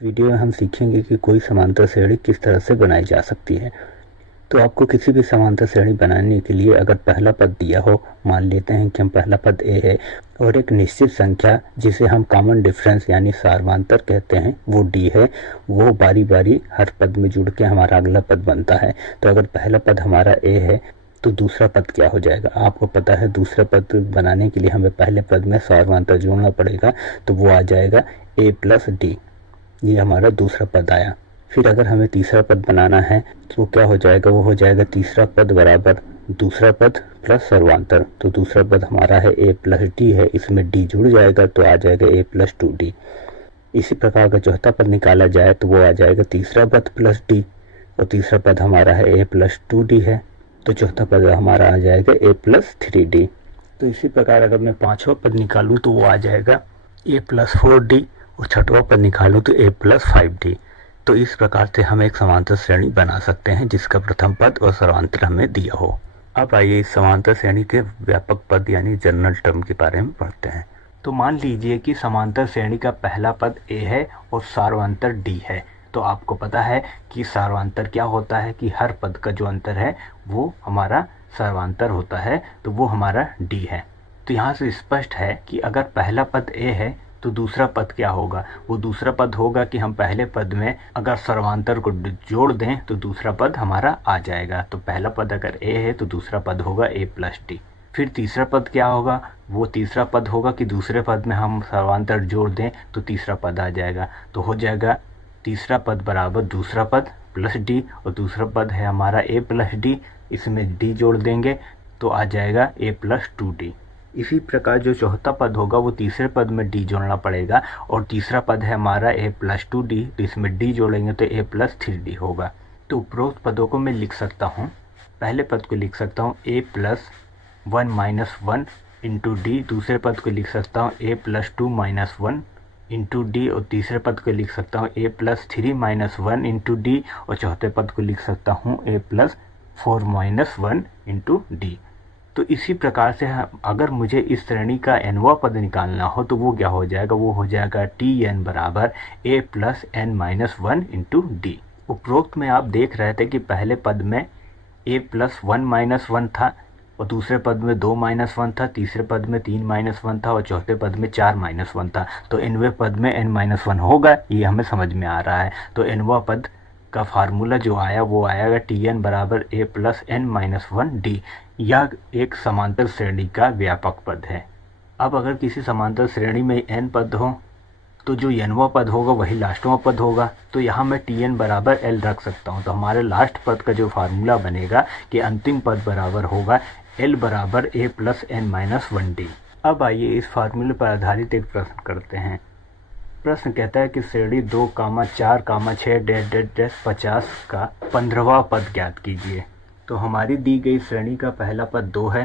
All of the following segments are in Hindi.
वीडियो में हम सीखेंगे कि कोई समांतर श्रेणी किस तरह से बनाई जा सकती है। तो आपको किसी भी समांतर श्रेणी बनाने के लिए अगर पहला पद दिया हो, मान लेते हैं कि हम पहला पद ए है और एक निश्चित संख्या जिसे हम कॉमन डिफरेंस यानी सार्वंतर कहते हैं वो डी है, वो बारी बारी हर पद में जुड़ के हमारा अगला पद बनता है। तो अगर पहला पद हमारा ए है तो दूसरा पद क्या हो जाएगा, आपको पता है दूसरा पद बनाने के लिए हमें पहले पद में सार्वंतर जोड़ना पड़ेगा, तो वो आ जाएगा ए प्लस डी। ये हमारा दूसरा पद आया। फिर अगर हमें तीसरा पद बनाना है तो क्या हो जाएगा, वो हो जाएगा तीसरा पद बराबर दूसरा पद प्लस सर्वांतर। तो दूसरा पद हमारा है ए प्लस डी है, इसमें डी जुड़ जाएगा तो आ जाएगा ए प्लस टू डी। इसी प्रकार का चौथा पद निकाला जाए तो वो आ जाएगा तीसरा पद प्लस डी, और तीसरा पद हमारा है ए प्लस टू डी है, तो चौथा पद हमारा आ जाएगा ए प्लस थ्री डी। तो इसी प्रकार अगर मैं पांचवा पद निकालूं तो वो आ जाएगा ए प्लस फोर डी, और छठवां पद निकालूं तो ए प्लस फाइव डी। तो इस प्रकार से हम एक समांतर श्रेणी बना सकते हैं जिसका प्रथम पद और सर्वांतर हमें दिया हो। अब आइए इस समांतर श्रेणी के व्यापक पद यानी जनरल टर्म के बारे में पढ़ते हैं। तो मान लीजिए कि समांतर श्रेणी का पहला पद ए है और सार्वंतर डी है। तो आपको पता है कि सार्वंतर क्या होता है कि हर पद का जो अंतर है वो हमारा सर्वांतर होता है, तो वो हमारा डी है। तो यहाँ से स्पष्ट है कि अगर पहला पद ए है तो दूसरा पद क्या होगा, वो दूसरा पद होगा कि हम पहले पद में अगर सर्वांतर को जोड़ दें तो दूसरा पद हमारा आ जाएगा। तो पहला पद अगर ए है तो दूसरा पद होगा ए प्लस डी। फिर तीसरा पद क्या होगा, वो तीसरा पद होगा कि दूसरे पद में हम सर्वांतर जोड़ दें तो तीसरा पद आ जाएगा। तो हो जाएगा तीसरा पद बराबर दूसरा पद प्लस डी, और दूसरा पद है हमारा ए प्लस डी, इसमें डी जोड़ देंगे तो आ जाएगा ए प्लस टू डी। इसी प्रकार जो चौथा पद होगा वो तीसरे पद में डी जोड़ना पड़ेगा, और तीसरा पद है हमारा ए प्लस टू डी, तो इसमें डी जोड़ेंगे तो ए प्लस थ्री डी होगा। तो उपरोक्त पदों को मैं लिख सकता हूँ। पहले पद को लिख सकता हूँ A plus one minus one into D, दूसरे पद को लिख सकता हूँ A plus two minus one into D, और तीसरे पद को लिख सकता हूँ A plus three minus one into D, और चौथे पद को लिख सकता हूँ A plus four minus one into D. तो इसी प्रकार से अगर मुझे इस श्रेणी का nवां पद निकालना हो तो वो क्या हो जाएगा, वो हो जाएगा टी एन बराबर A plus N minus one into D. उपरोक्त में आप देख रहे थे कि पहले पद में ए प्लस वन माइनस वन था, और दूसरे पद में दो माइनस वन था, तीसरे पद में तीन माइनस वन था, और चौथे पद में चार माइनस वन था। तो nवें पद में n माइनस वन होगा, ये हमें समझ में आ रहा है। तो nवां पद का फार्मूला जो आया वो आएगा टी एन बराबर A plus N minus one D. यह एक समांतर श्रेणी का व्यापक पद है। अब अगर किसी समांतर श्रेणी में n पद हो तो जो nवां पद होगा वही लास्टवां पद होगा। तो यहाँ मैं टी एन बराबर एल रख सकता हूँ। तो हमारे लास्ट पद का जो फार्मूला बनेगा कि अंतिम पद बराबर होगा एल बराबर A plus N minus one D. अब आइए इस फार्मूले पर आधारित एक प्रश्न करते हैं। प्रश्न कहता है कि श्रेणी 2, 4, 6 डैश डैश डैश 50 का 15वां पद ज्ञात कीजिए। तो हमारी दी गई श्रेणी का पहला पद 2 है,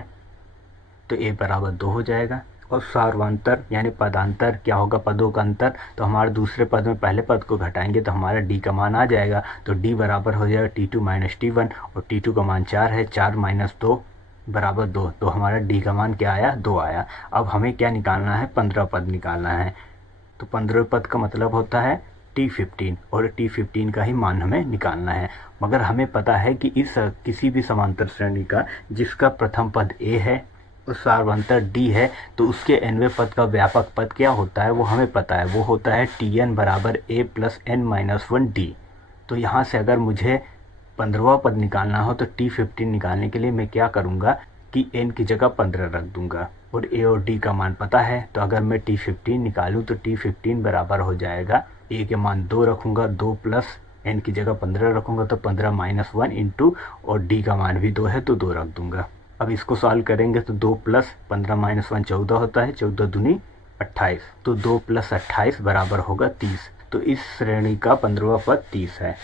तो ए बराबर 2 हो जाएगा। और सार्वंतर यानी पदांतर क्या होगा, पदों का अंतर। तो हमारे दूसरे पद में पहले पद को घटाएंगे तो हमारा डी का मान आ जाएगा। तो डी बराबर हो जाएगा T2 माइनस T1, और T2 का मान 4 है, 4 माइनस 2 बराबर 2। तो हमारा डी का मान क्या आया, 2 आया। अब हमें क्या निकालना है, 15 पद निकालना है। तो 15 पद का मतलब होता है T15, और T15 का ही मान हमें निकालना है। मगर हमें पता है कि इस किसी भी समांतर श्रेणी का जिसका प्रथम पद A है और सार्वंतर D है, तो उसके nवें पद का व्यापक पद क्या होता है वो हमें पता है, वो होता है Tn बराबर A plus N minus one d. तो यहाँ से अगर मुझे 15वां पद निकालना हो तो T15 निकालने के लिए मैं क्या करूँगा कि n की जगह 15 रख दूंगा, और a और d का मान पता है। तो अगर मैं T15 निकालूं तो T15 बराबर हो जाएगा, a के मान 2 रखूंगा, 2 प्लस n की जगह 15 रखूंगा तो 15 माइनस वन इंटू, और d का मान भी 2 है तो 2 रख दूंगा। अब इसको सॉल्व करेंगे तो 2 प्लस 15 माइनस वन 14 होता है, 14 दूनी 28, तो 2 प्लस 28 बराबर होगा 30। तो इस श्रेणी का 15वां पद 30 है।